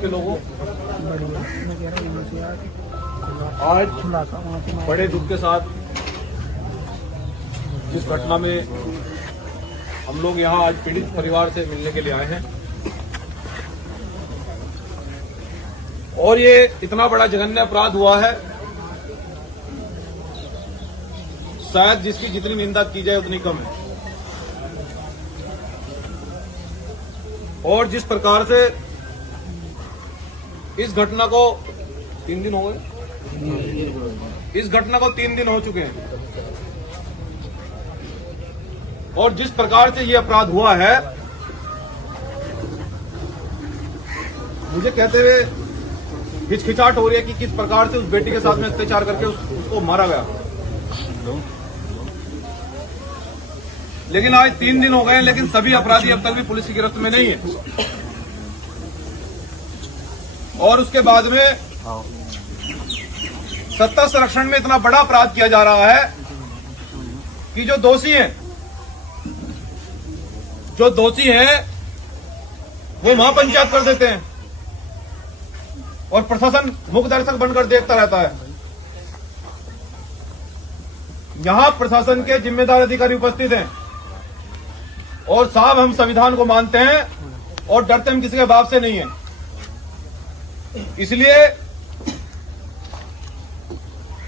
के लोगों, आज बड़े दुख के साथ जिस घटना में हम लोग यहाँ आज पीड़ित परिवार से मिलने के लिए आए हैं, और ये इतना बड़ा जघन्य अपराध हुआ है, शायद जिसकी जितनी निंदा की जाए उतनी कम है। और जिस प्रकार से इस घटना को 3 दिन हो गए, इस घटना को 3 दिन हो चुके हैं, और जिस प्रकार से ये अपराध हुआ है, मुझे कहते हुए हिचकिचाहट हो रही है कि किस प्रकार से उस बेटी के साथ में अत्याचार करके उसको मारा गया। लेकिन आज 3 दिन हो गए हैं, लेकिन सभी अपराधी अब तक भी पुलिस की गिरफ्त में नहीं है। और उसके बाद में सत्ता संरक्षण में इतना बड़ा अपराध किया जा रहा है कि जो दोषी हैं वो महापंचायत कर देते हैं और प्रशासन मुख्य दर्शक बनकर देखता रहता है। यहां प्रशासन के जिम्मेदार अधिकारी उपस्थित हैं और साहब हम संविधान को मानते हैं और डरते हम किसी के बाप से नहीं है। इसलिए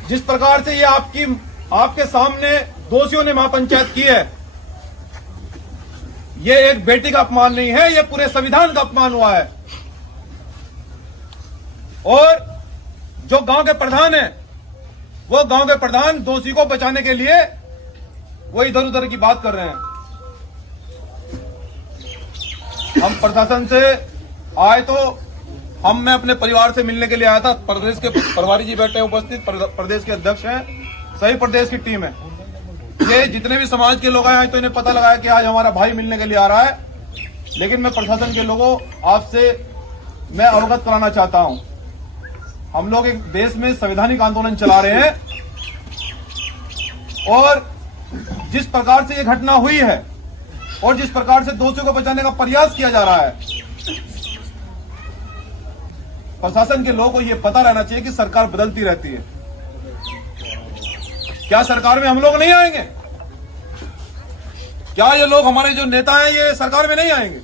जिस प्रकार से ये आपके सामने दोषियों ने महापंचायत की है, ये एक बेटी का अपमान नहीं है, ये पूरे संविधान का अपमान हुआ है। और जो गांव के प्रधान है, वो गांव के प्रधान दोषी को बचाने के लिए वो इधर उधर की बात कर रहे हैं। हम प्रशासन से आए तो मैं अपने परिवार से मिलने के लिए आया था। प्रदेश के प्रभारी जी बैठे हैं उपस्थित, प्रदेश के अध्यक्ष हैं, सही प्रदेश की टीम है। ये जितने भी समाज के लोग आए तो इन्हें पता लगा कि आज हमारा भाई मिलने के लिए आ रहा है। लेकिन मैं प्रशासन के लोगों आपसे मैं अवगत कराना चाहता हूं, हम लोग एक देश में संवैधानिक आंदोलन चला रहे हैं, और जिस प्रकार से ये घटना हुई है और जिस प्रकार से दोषियों को बचाने का प्रयास किया जा रहा है, प्रशासन के लोगों को यह पता रहना चाहिए कि सरकार बदलती रहती है। क्या सरकार में हम लोग नहीं आएंगे? क्या ये लोग हमारे जो नेता हैं ये सरकार में नहीं आएंगे?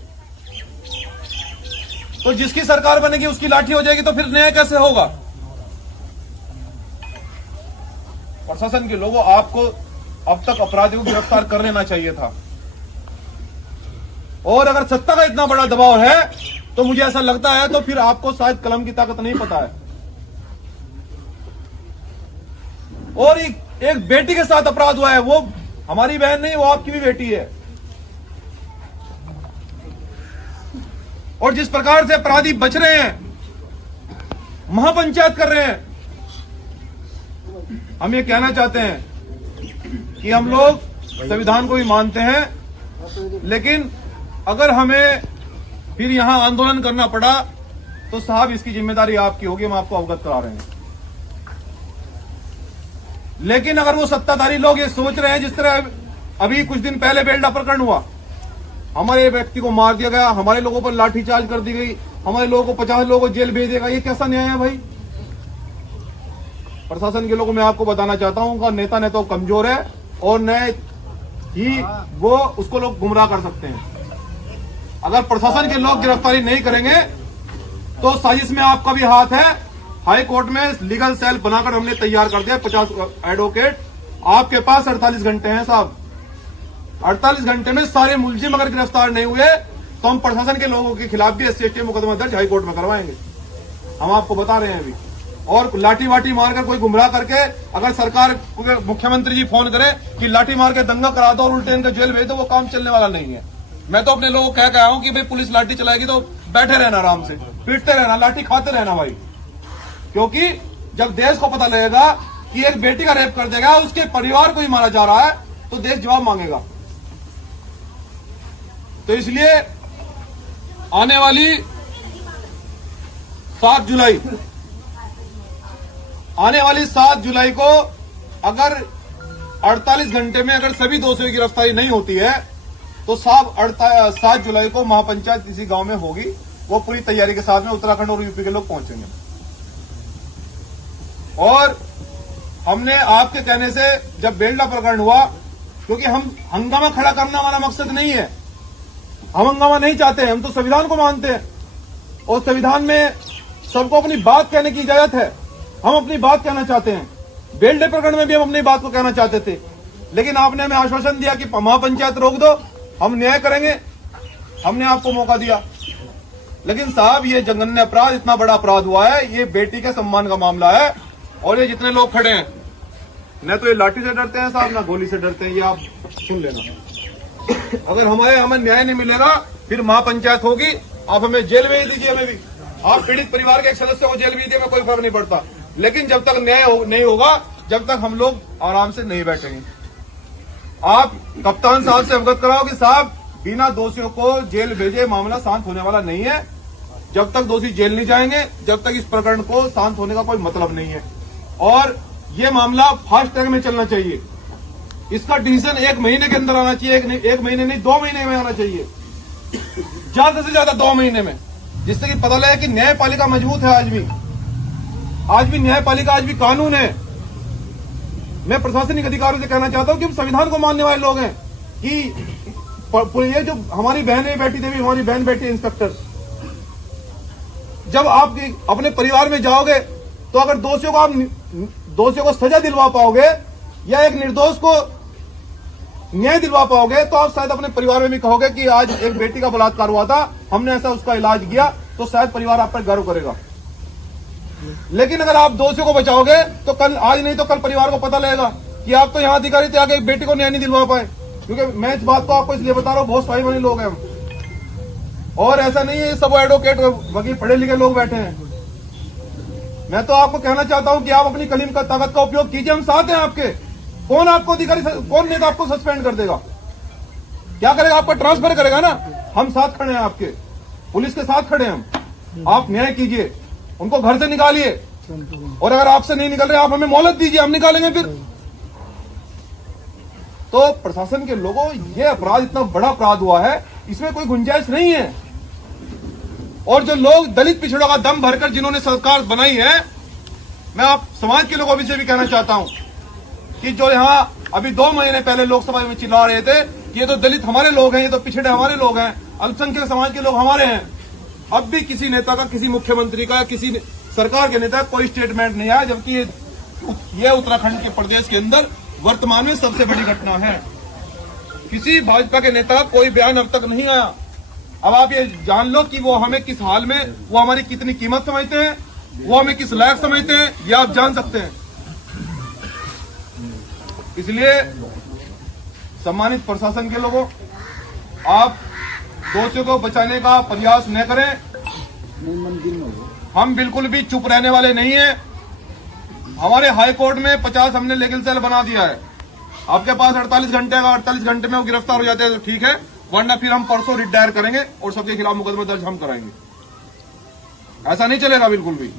तो जिसकी सरकार बनेगी उसकी लाठी हो जाएगी, तो फिर न्याय कैसे होगा? प्रशासन के लोगों, आपको अब तक अपराधियों को गिरफ्तार कर लेना चाहिए था। और अगर सत्ता का इतना बड़ा दबाव है तो मुझे ऐसा लगता है तो फिर आपको शायद कलम की ताकत नहीं पता है। और एक बेटी के साथ अपराध हुआ है, वो हमारी बहन नहीं, वो आपकी भी बेटी है। और जिस प्रकार से अपराधी बच रहे हैं, महापंचायत कर रहे हैं, हम ये कहना चाहते हैं कि हम लोग संविधान को भी मानते हैं, लेकिन अगर हमें फिर यहां आंदोलन करना पड़ा तो साहब इसकी जिम्मेदारी आपकी होगी, हम आपको अवगत करा रहे हैं। लेकिन अगर वो सत्ताधारी लोग ये सोच रहे हैं, जिस तरह अभी कुछ दिन पहले बेल्टा प्रकरण हुआ, हमारे व्यक्ति को मार दिया गया, हमारे लोगों पर लाठीचार्ज कर दी गई, हमारे लोगों को 50 लोगों को जेल भेज देगा, ये कैसा न्याय है भाई? प्रशासन के लोगों मैं आपको बताना चाहता हूं उनका नेता न तो कमजोर है और न ही वो उसको लोग गुमराह कर सकते हैं। अगर प्रशासन के लोग गिरफ्तारी नहीं करेंगे तो साजिश में आपका भी हाथ है। हाई कोर्ट में लीगल सेल बनाकर हमने तैयार कर दिया, 50 एडवोकेट। आपके पास 48 घंटे हैं साहब, 48 घंटे में सारे मुलजिम अगर गिरफ्तार नहीं हुए तो हम प्रशासन के लोगों के खिलाफ भी SC/ST मुकदमा दर्ज हाई कोर्ट में करवाएंगे। हम आपको बता रहे हैं अभी। और लाठी वाठी मारकर कोई गुमराह करके अगर सरकार मुख्यमंत्री जी फोन करे कि लाठी मार के दंगा करा दो और उल्टे इनका जेल भेज दो, वो काम चलने वाला नहीं है। मैं तो अपने लोगों को कह के आया हूं कि भाई पुलिस लाठी चलाएगी तो बैठे रहना, आराम से पीटते रहना, लाठी खाते रहना भाई। क्योंकि जब देश को पता लगेगा कि एक बेटी का रेप कर देगा, उसके परिवार को ही मारा जा रहा है, तो देश जवाब मांगेगा। तो इसलिए आने वाली 7 जुलाई को अगर 48 घंटे में अगर सभी दोषियों की गिरफ्तारी नहीं होती है तो साहब 7 जुलाई को महापंचायत किसी गांव में होगी वो पूरी तैयारी के साथ में उत्तराखंड और यूपी के लोग पहुंचेंगे। और हमने आपके कहने से जब बेलडा प्रकरण हुआ, क्योंकि हम हंगामा खड़ा करना हमारा मकसद नहीं है, हम हंगामा नहीं चाहते हैं, हम तो संविधान को मानते हैं और संविधान में सबको अपनी बात कहने की इजाजत है। हम अपनी बात कहना चाहते हैं। बेलडे प्रकरण में भी हम अपनी बात को कहना चाहते थे, लेकिन आपने हमें आश्वासन दिया कि महापंचायत रोक दो, हम न्याय करेंगे। हमने आपको मौका दिया, लेकिन साहब ये जघन्य अपराध, इतना बड़ा अपराध हुआ है, ये बेटी के सम्मान का मामला है। और ये जितने लोग खड़े हैं, न तो ये लाठी से डरते हैं साहब, ना गोली से डरते हैं, ये आप सुन लेना। अगर हमें न्याय नहीं मिलेगा, फिर महापंचायत होगी, आप हमें जेल भेज दीजिए, हमें भी आप पीड़ित परिवार के एक सदस्य को जेल भेज दीजिए, हमें कोई फर्क नहीं पड़ता। लेकिन जब तक न्याय नहीं होगा, जब तक हम लोग आराम से नहीं बैठेंगे। आप कप्तान साहब से अवगत कराओ कि साहब बिना दोषियों को जेल भेजे मामला शांत होने वाला नहीं है। जब तक दोषी जेल नहीं जाएंगे, जब तक इस प्रकरण को शांत होने का कोई मतलब नहीं है। और ये मामला फास्ट ट्रैक में चलना चाहिए। इसका डिसीजन 1 महीने के अंदर आना चाहिए, एक महीने नहीं 2 महीने में आना चाहिए, ज्यादा से ज्यादा 2 महीने में, जिससे कि पता लगे कि न्यायपालिका मजबूत है। आज भी न्यायपालिका, आज भी कानून है। मैं प्रशासनिक अधिकारियों से कहना चाहता हूं कि हम संविधान को मानने वाले लोग हैं कि ये जो हमारी बहनें बैठी थी, हमारी बहन बैठी इंस्पेक्टर, जब आप अपने परिवार में जाओगे तो अगर दोषियों को सजा दिलवा पाओगे या एक निर्दोष को न्याय दिलवा पाओगे, तो आप शायद अपने परिवार में भी कहोगे कि आज एक बेटी का बलात्कार हुआ था, हमने ऐसा उसका इलाज किया, तो शायद परिवार आप पर गर्व करेगा। लेकिन अगर आप दोषियों को बचाओगे तो कल, आज नहीं तो कल परिवार को पता लगेगा कि आप तो यहाँ अधिकारी थे, आगे एक बेटी को न्याय नहीं दिलवा पाए। क्योंकि मैं इस बात को आपको इसलिए बता रहा हूँ, बहुत स्वाभिमानी लोग हैं हम, और ऐसा नहीं है सब एडवोकेट वकील पढ़े लिखे लोग बैठे हैं। मैं तो आपको कहना चाहता हूं कि आप अपनी कलीम का ताकत का उपयोग कीजिए, हम साथ हैं आपके। कौन आपको अधिकारी, कौन नेता आपको सस्पेंड कर देगा? क्या करेगा? आपको ट्रांसफर करेगा ना। हम साथ खड़े हैं आपके, पुलिस के साथ खड़े हैं हम। आप न्याय कीजिए, उनको घर से निकालिए, और अगर आपसे नहीं निकल रहे आप हमें मोहलत दीजिए, हम निकालेंगे फिर। तो प्रशासन के लोगों, ये अपराध इतना बड़ा अपराध हुआ है, इसमें कोई गुंजाइश नहीं है। और जो लोग दलित पिछड़ों का दम भरकर जिन्होंने सरकार बनाई है, मैं आप समाज के लोगों से भी कहना चाहता हूं कि जो यहां अभी 2 महीने पहले लोकसभा में चिल्ला रहे थे कि ये तो दलित हमारे लोग हैं, ये तो पिछड़े हमारे लोग हैं, अल्पसंख्यक समाज के लोग हमारे हैं, अब भी किसी नेता का, किसी मुख्यमंत्री का, किसी सरकार के नेता का कोई स्टेटमेंट नहीं आया, जबकि ये उत्तराखंड के प्रदेश के अंदर वर्तमान में सबसे बड़ी घटना है। किसी भाजपा के नेता का कोई बयान अब तक नहीं आया। अब आप ये जान लो कि वो हमें किस हाल में, वो हमारी कितनी कीमत समझते हैं, वो हमें किस लायक समझते हैं, ये आप जान सकते हैं। इसलिए सम्मानित प्रशासन के लोगों, आप दोषियों को बचाने का प्रयास न करें। हम बिल्कुल भी चुप रहने वाले नहीं हैं। हमारे हाई कोर्ट में 50 हमने लीगल सेल बना दिया है। आपके पास 48 घंटे का, 48 घंटे में वो गिरफ्तार हो जाते हैं तो ठीक है, वरना फिर हम परसों रिट दायर करेंगे और सबके खिलाफ मुकदमा दर्ज हम कराएंगे। ऐसा नहीं चलेगा बिल्कुल भी।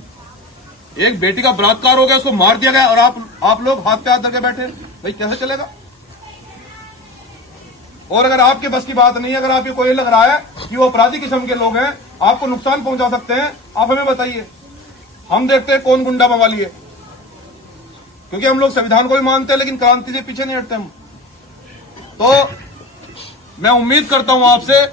एक बेटी का बलात्कार हो गया, उसको मार दिया गया, और आप लोग हाथ पे हाथ करके बैठे, भाई कैसे चलेगा? और अगर आपके बस की बात नहीं है, अगर आपको कोई लग रहा है कि वो अपराधी किस्म के लोग हैं, आपको नुकसान पहुंचा सकते हैं, आप हमें बताइए। हम देखते हैं कौन गुंडा मवाली है, क्योंकि हम लोग संविधान को भी मानते हैं, लेकिन क्रांति से पीछे नहीं हटते हम। तो मैं उम्मीद करता हूं आपसे,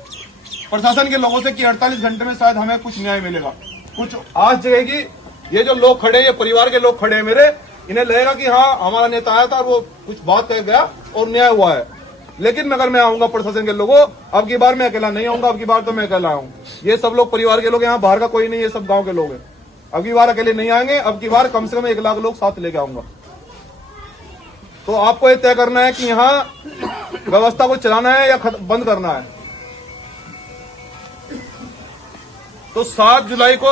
प्रशासन के लोगों से, कि 48 घंटे में शायद हमें कुछ न्याय मिलेगा, कुछ आज जगेगी। ये जो लोग खड़े, ये परिवार के लोग खड़े हैं मेरे, इन्हें लगेगा कि हाँ हमारा नेता आया था और वो कुछ बात कह गया और न्याय हुआ है। लेकिन अगर मैं आऊंगा प्रशासन के लोगों, अब की बार मैं अकेला नहीं आऊंगा, अब की बार तो मैं अकेला आऊं। ये सब लोग परिवार के लोग, यहाँ बाहर का कोई नहीं, ये सब गांव के लोग हैं। अब की बार अकेले नहीं आएंगे, अब की बार कम से कम 1 लाख लोग साथ लेके आऊंगा। तो आपको ये तय करना है कि यहाँ व्यवस्था को चलाना है या बंद करना है। तो 7 जुलाई को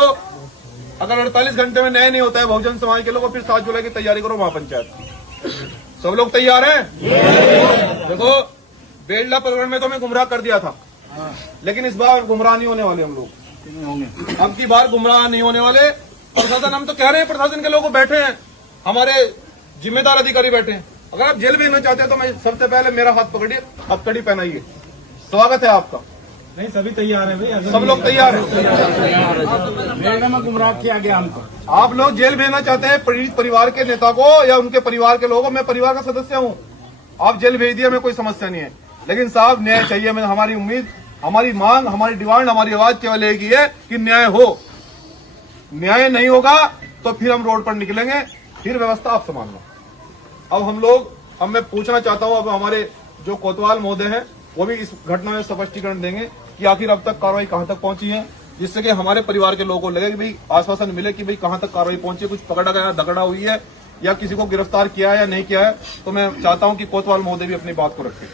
अगर 48 घंटे में न्याय नहीं होता है बहुजन समाज के लोगों, फिर 7 जुलाई की तैयारी करो महापंचायत। सब लोग तैयार हैं? देखो, बेलडा प्रकरण में तो मैं गुमराह कर दिया था, लेकिन इस बार गुमराह नहीं होने वाले हम लोग। अब की बार गुमराह नहीं होने वाले। प्रशासन, हम तो कह रहे हैं, प्रशासन के लोग बैठे हैं, हमारे जिम्मेदार अधिकारी बैठे हैं। अगर आप जेल भेजना चाहते हैं तो मैं सबसे पहले मेरा हाथ पकड़िए, हथकड़ी पहनाइए, स्वागत है आपका। नहीं, सभी तैयार है भाई, सब लोग तैयार हैं। जेल में गुमराह किया गया हमको। आप लोग जेल भेजना चाहते हैं पीड़ित परिवार के नेता को या उनके परिवार के लोगों? मैं परिवार का सदस्य हूं, आप जेल भेज दिया, मैं कोई समस्या नहीं है, लेकिन साहब न्याय चाहिए। मैं हमारी उम्मीद, हमारी मांग, हमारी डिमांड, हमारी आवाज केवल एक ही है कि न्याय हो। न्याय नहीं होगा तो फिर हम रोड पर निकलेंगे, फिर व्यवस्था आप संभालना। अब मैं पूछना चाहता हूं, अब हमारे जो कोतवाल महोदय हैं वो भी इस घटना में स्पष्टीकरण देंगे कि आखिर अब तक कार्रवाई कहां तक पहुंची है, जिससे कि हमारे परिवार के लोगों को लगे कि भाई आश्वासन मिले कि भाई कहां तक कार्रवाई पहुंची, कुछ पकड़ा गया, दगड़ा हुई है या किसी को गिरफ्तार किया है या नहीं किया है। तो मैं चाहता हूं कि कोतवाल महोदय भी अपनी बात को रखें।